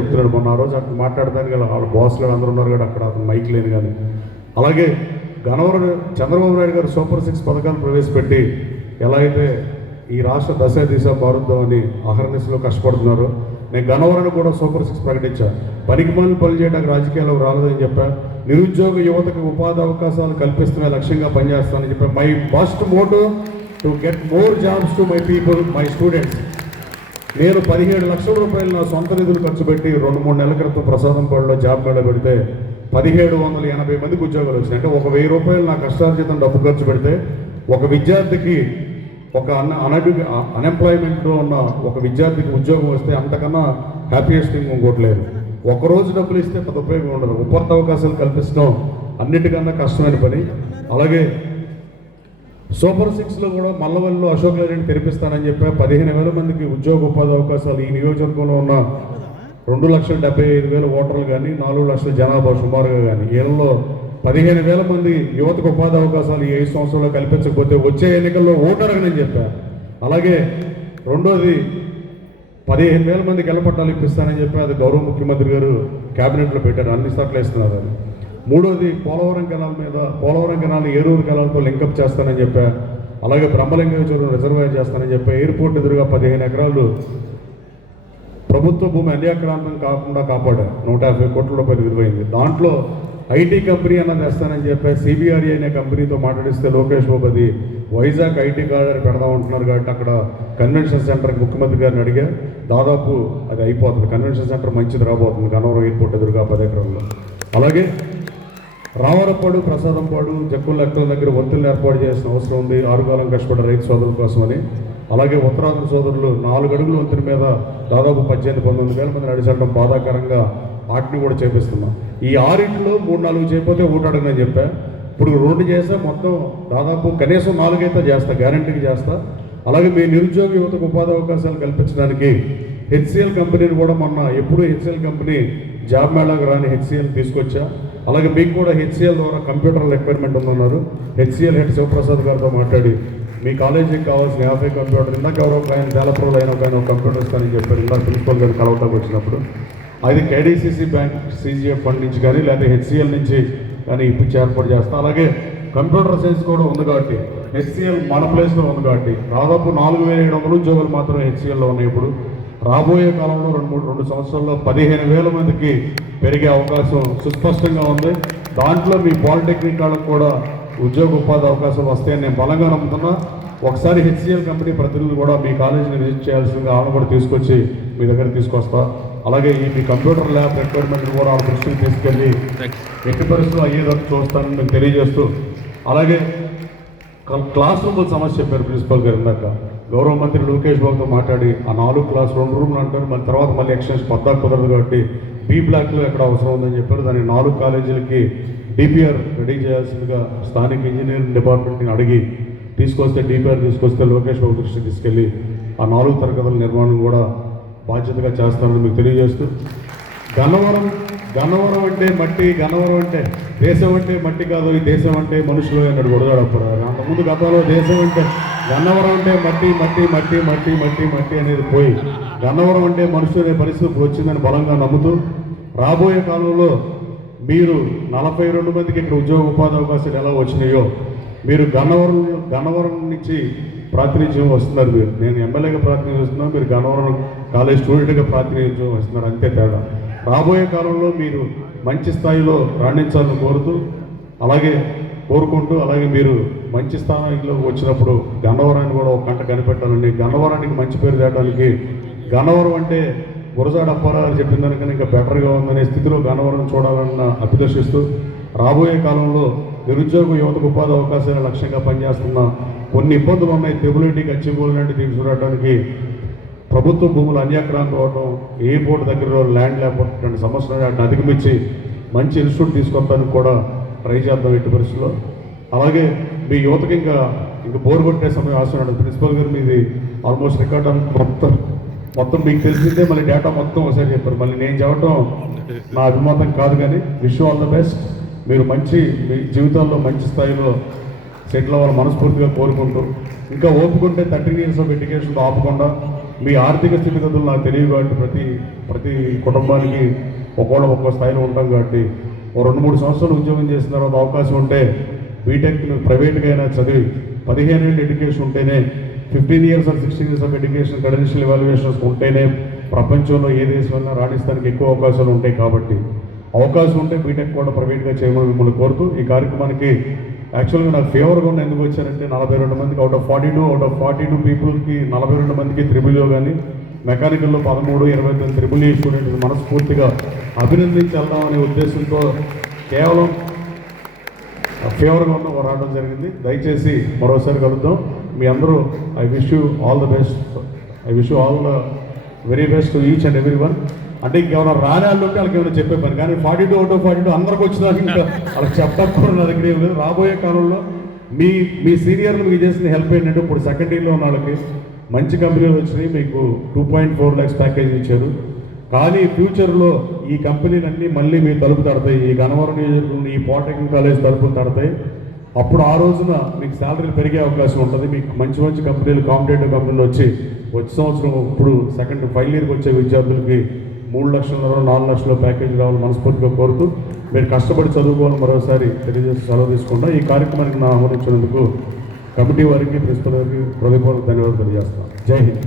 చెప్తున్నాడు. మొన్న ఆ రోజు అక్కడ మాట్లాడడానికి వాళ్ళ బాస్లు అందరూ ఉన్నారు కానీ అక్కడ అతను మైక్ లేని కానీ. అలాగే గన్నవరం చంద్రబాబు నాయుడు గారు సూపర్ 6 పథకాలు ప్రవేశపెట్టి ఎలా అయితే ఈ రాష్ట్ర దశ దిశ మారుద్దామని అహర్నిశలో కష్టపడుతున్నారు. నేను గన్నవరాన్ని కూడా సూపర్ 6 ప్రకటించాను. పనికి పనులు చేయడానికి రాజకీయాలకు రాలేదని చెప్పా. నిరుద్యోగ యువతకు ఉపాధి అవకాశాలు కల్పిస్తున్న లక్ష్యంగా పనిచేస్తానని చెప్పా. My first motto to get more jobs to my people, my students. నేను 17 లక్షల రూపాయలు నా సొంత నిధులు ఖర్చు పెట్టి 2-3 నెలల క్రితం ప్రసాదంపాడులో జాబ్ మేళ పెడితే 1780 మందికి ఉద్యోగాలు వచ్చినాయి. అంటే 1000 రూపాయలు నా కష్టార్జితం డబ్బు ఖర్చు పెడితే ఒక విద్యార్థికి ఒక అన్ఎంప్లాయ్మెంట్లో ఉన్న ఒక విద్యార్థికి ఉద్యోగం వస్తే అంతకన్నా హ్యాపీయెస్ట్ థింగ్ ఇంకోటి లేదు. ఒకరోజు డబ్బులు ఇస్తే పెద్ద ఉపయోగం ఉండదు. ఉపాధి అవకాశాలు కల్పించడం అన్నిటికన్నా కష్టమైన పని. అలాగే సూపర్ 6లో కూడా మల్లవల్లిలో అశోక్ లైలాండ్ తెరిపిస్తానని చెప్పా. 15,000 మందికి ఉద్యోగ ఉపాధి అవకాశాలు. ఈ నియోజకవర్గంలో ఉన్న 2,75,000 ఓటర్లు కానీ 4 లక్షల జనాభా సుమారుగా కానీ వీళ్ళలో 15,000 మంది యువతకు ఉపాధి అవకాశాలు ఈ 5 సంవత్సరాల్లో కల్పించకపోతే వచ్చే ఎన్నికల్లో ఓటరగనని చెప్పా. అలాగే రెండోది 15,000 మందికి ఎల్లపట్టాలు ఇప్పిస్తానని చెప్పి అది గౌరవ ముఖ్యమంత్రి గారు క్యాబినెట్లో పెట్టారు. అన్ని చోట్ల ఇస్తున్నారు అది. మూడోది పోలవరం కెనాల్ ఏరూరు కెనాల్తో లింకప్ చేస్తానని చెప్పా. అలాగే బ్రహ్మలింగేశ్వరం రిజర్వాయర్ చేస్తానని చెప్పా. ఎయిర్పోర్ట్ ఎదురుగా 15 ఎకరాలు ప్రభుత్వ భూమి అన్యాక్రాంతం కాకుండా కాపాడారు. 150 కోట్ల రూపాయలు విలువైంది. దాంట్లో ఐటీ కంపెనీ అన్నది వేస్తానని చెప్పి సిబిఆర్ఈ అనే కంపెనీతో మాట్లాడిస్తే లోకేష్ బాబు అది వైజాగ్ ఐటీ కారిడార్ పెడదామంటున్నారు కాబట్టి అక్కడ కన్వెన్షన్ సెంటర్కి ముఖ్యమంత్రి గారిని అడిగా. దాదాపు అది అయిపోతుంది. కన్వెన్షన్ సెంటర్ మంచిది రాబోతుంది గన్నవరం ఎయిర్పోర్ట్ ఎదురుగా 10 ఎకరాల్లో. అలాగే రావరపాడు, ప్రసాదంపాడు, జక్కుల లెక్కల దగ్గర వంతులను ఏర్పాటు చేయాల్సిన అవసరం ఉంది ఆరుగాలం కష్టపడే రైతు సోదరుల కోసమని. అలాగే ఉత్తరాంధ్ర సోదరులు 4 అడుగుల వంతుల మీద దాదాపు 18,000-19,000 మంది నడిచడం బాధాకరంగా వాటిని కూడా చేపిస్తున్నాం. ఈ 6 3-4 చేయకపోతే ఓటాడని చెప్పా. ఇప్పుడు 2 చేస్తే మొత్తం దాదాపు కనీసం 4 అయితే చేస్తా, గ్యారంటీకి చేస్తా. అలాగే మీ నిరుద్యోగ యువతకు ఉపాధి అవకాశాలు కల్పించడానికి హెచ్సిఎల్ కంపెనీని కూడా మొన్న ఎప్పుడు హెచ్సిఎల్ కంపెనీ జాబ్ మేళాకు రాని హెచ్సిఎల్ తీసుకొచ్చా. అలాగే మీకు కూడా హెచ్సిఎల్ ద్వారా కంప్యూటర్ రిక్వైర్మెంట్ ఉందన్నారు. హెచ్సిఎల్ హెడ్ శివప్రసాద్ గారితో మాట్లాడి మీ కాలేజీకి కావాల్సిన 50 కంప్యూటర్ ఇందాక ఎవరో ఆయన డెవలపర్లు అయిన ఒక కంప్యూటర్ ఇస్తానని చెప్పారు. ఇందాక ప్రిన్సిపల్ గారు కలవటానికి వచ్చినప్పుడు అది కేడీసీసీ బ్యాంక్ సిజిఎఫ్ ఫండ్ నుంచి కానీ లేదా హెచ్సిఎల్ నుంచి కానీ ఇప్పుడు ఏర్పాటు చేస్తాం. అలాగే కంప్యూటర్ సైన్స్ కూడా ఉంది కాబట్టి హెచ్సిఎల్ మన ప్లేస్లో ఉంది కాబట్టి దాదాపు 4,700 ఉద్యోగాలు మాత్రమే హెచ్సిఎల్లో ఉన్నాయి. ఇప్పుడు రాబోయే కాలంలో 2 సంవత్సరాల్లో 15,000 మందికి పెరిగే అవకాశం సుస్పష్టంగా ఉంది. దాంట్లో మీ పాలిటెక్నిక్ వాళ్ళకు కూడా ఉద్యోగ ఉపాధి అవకాశాలు వస్తాయని నేను బలంగా నమ్ముతున్నా. ఒకసారి హెచ్సిఎల్ కంపెనీ ప్రతినిధులు కూడా మీ కాలేజీని విజిట్ చేయాల్సిందిగా ఆమె కూడా తీసుకొచ్చి మీ దగ్గర తీసుకొస్తా. అలాగే ఈ మీ కంప్యూటర్ ల్యాబ్ రిక్వైర్మెంట్ కూడా ఆమె దృష్టికి తీసుకెళ్ళి ఎట్టి పరిస్థితులు అయ్యేటట్టు చూస్తానని మీకు తెలియజేస్తూ, అలాగే క్లాస్ రూమ్ సమస్య చెప్పారు ప్రిన్సిపల్ గారు ఇందాక. గౌరవ మంత్రి లోకేష్ బాబుతో మాట్లాడి ఆ 4 క్లాస్ 2 రూమ్లు అంటారు. మళ్ళీ తర్వాత మళ్ళీ ఎక్స్టెన్షన్ పద్దాకు కుదరదు కాబట్టి బి బ్లాక్లో ఎక్కడ అవసరం ఉందని చెప్పారు. దాన్ని 4 కాలేజీలకి డిపిఆర్ రెడీ చేయాల్సిందిగా స్థానిక ఇంజనీరింగ్ డిపార్ట్మెంట్ని అడిగి తీసుకొస్తే డిపిఆర్ తీసుకొస్తే లోకేష్ బాబు దృష్టికి తీసుకెళ్ళి ఆ 4 తరగతుల నిర్మాణం కూడా బాధ్యతగా చేస్తానని మీకు తెలియజేస్తూ, గన్నవరం అంటే మట్టి, గన్నవరం అంటే దేశం అంటే మట్టి కాదు, ఈ దేశం అంటే మనుషులు అన్నాడు గొడవడప్పుడు. అంతకుముందు గతంలో దేశం అంటే గన్నవరం అంటే మట్టి మట్టి మట్టి మట్టి మట్టి మట్టి అనేది పోయి గన్నవరం అంటే మనుషులు అనే పరిస్థితి ఇప్పుడు వచ్చిందని బలంగా నమ్ముతూ, రాబోయే కాలంలో మీరు 42 మందికి ఇక్కడ ఉద్యోగ ఉపాధి అవకాశాలు ఎలా వచ్చినాయో మీరు గన్నవరం నుంచి ప్రాతినిధ్యం వస్తున్నారు. నేను ఎమ్మెల్యేగా ప్రాతినిధ్యం వస్తున్నాను, మీరు గన్నవరం కాలేజ్ స్టూడెంట్గా ప్రాతినిధ్యం వస్తున్నారు, అంతే తేడా. రాబోయే కాలంలో మీరు మంచి స్థాయిలో రాణించాలని కోరుకుంటూ అలాగే మీరు మంచి స్థానంలో వచ్చినప్పుడు గన్నవరాన్ని కూడా ఒక కంట కనిపెట్టాలండి. గన్నవరానికి మంచి పేరు తేయడానికి గన్నవరం అంటే గురజాడ అప్పారావు చెప్పిన దానికన్నా ఇంకా బెటర్గా ఉందనే స్థితిలో గన్నవరం చూడాలన్న అభిదర్శిస్తూ, రాబోయే కాలంలో నిరుద్యోగ యువతకు ఉపాధి అవకాశాల లక్ష్యంగా పనిచేస్తున్న కొన్ని ఇబ్బందులు ఉన్నాయి. తెబులిటీ గచ్చిబౌలి లాంటి తీసుకురావడానికి ప్రభుత్వ భూములు అన్యాక్రాంతం అవడం, ఎయిర్పోర్ట్ దగ్గర ల్యాండ్ లేకపోతే సమస్యలు వాటిని అధిగమించి మంచి ఇన్స్టిట్యూట్ తీసుకొస్తానికి కూడా ట్రై చేద్దాం ఎట్టి పరిస్థితుల్లో. అలాగే మీ యువతకి ఇంకా బోర్ కొట్టే సమయం ఆశ ప్రిన్సిపల్ గారు మీది ఆల్మోస్ట్ రికార్డ్ మొత్తం మీకు తెలిసిందే, మళ్ళీ డేటా మొత్తం ఒకసారి చెప్పారు. మళ్ళీ నేను చెప్పడం నా అభిమతం కాదు, కానీ wish you all the best. మీరు మీ జీవితాల్లో మంచి స్థాయిలో సెటిల్ అవ్వాలి మనస్ఫూర్తిగా కోరుకుంటూ, ఇంకా ఓపుకుంటే 13 years ఆఫ్ ఎడ్యుకేషన్ ఆపకుండా మీ ఆర్థిక స్థితిగతులు నాకు తెలియదు కాబట్టి ప్రతి కుటుంబానికి ఒక్కో స్థాయిలో ఉంటాం కాబట్టి ఓ 2-3 సంవత్సరాలు ఉద్యోగం చేసిన తర్వాత అవకాశం ఉంటే బీటెక్ ప్రైవేట్గా అయినా చదివి 15 ఏళ్ళ ఎడ్యుకేషన్ ఉంటేనే 15 years or 16 years of education credential evaluations ఉంటేనే ప్రపంచంలో ఏ దేశమైనా రాణిస్తానికి ఎక్కువ అవకాశాలు ఉంటాయి కాబట్టి అవకాశం ఉంటే బీటెక్ కూడా ప్రైవేట్గా చేయమని మిమ్మల్ని కోరుతూ ఈ కార్యక్రమానికి యాక్చువల్గా నాకు ఫేవర్గా ఉన్న ఎందుకు వచ్చారంటే 42 మందికి అవుట్ ఆఫ్ 42 పీపుల్కి 42 మందికి త్రిబుల్ కానీ మెకానికల్లో 13-29 త్రిబుల్ స్టూడెంట్స్ మనస్ఫూర్తిగా అభినందించి వెళ్దామనే ఉద్దేశంతో కేవలం ఫేవర్గా ఉన్న రావడం జరిగింది. దయచేసి మరోసారి కలుద్దాం. మీ అందరూ I wish you all the very best to each and every one. అంటే ఇంకేమైనా రాణాలు ఉంటే వాళ్ళకి ఏమైనా చెప్పే పని, కానీ 42 out of 42 అందరికి వచ్చినాక ఇంకా వాళ్ళకి చెప్పడం నా దగ్గర ఏం లేదు. రాబోయే కాలంలో మీ సీనియర్లు మీకు చేసిన హెల్ప్ ఏంటంటే ఇప్పుడు సెకండ్ ఇయర్లో ఉన్న వాళ్ళకి మంచి కంపెనీలు వచ్చినాయి, మీకు 2.4 lakhs ప్యాకేజ్ ఇచ్చారు. కానీ ఫ్యూచర్లో ఈ కంపెనీలన్నీ మళ్ళీ మీ తలుపు తడతాయి, ఈ గన్నవరం నియోజకవర్గం ఈ పాలిటెక్నిక్ కాలేజ్ తలుపులు తడతాయి. అప్పుడు ఆ రోజున మీకు శాలరీలు పెరిగే అవకాశం ఉంటుంది. మీకు మంచి కంపెనీలు కాంపిటేటివ్ కంపెనీలు వచ్చే సంవత్సరం ఇప్పుడు ఫైనల్ ఇయర్కి వచ్చే విద్యార్థులకి 3 లక్షల 4 లక్షల ప్యాకేజ్ రావాలని మనస్ఫూర్తిగా కోరుతూ మీరు కష్టపడి చదువుకోవాలని మరోసారి తెలియజేసి సెలవు తీసుకుంటా. ఈ కార్యక్రమానికి నా ఆహ్వానించినందుకు కమిటీ వారికి ప్రిన్సిపల్ వారికి హృదయపూర్వక ధన్యవాదాలు తెలియజేస్తాను. జై హింద్.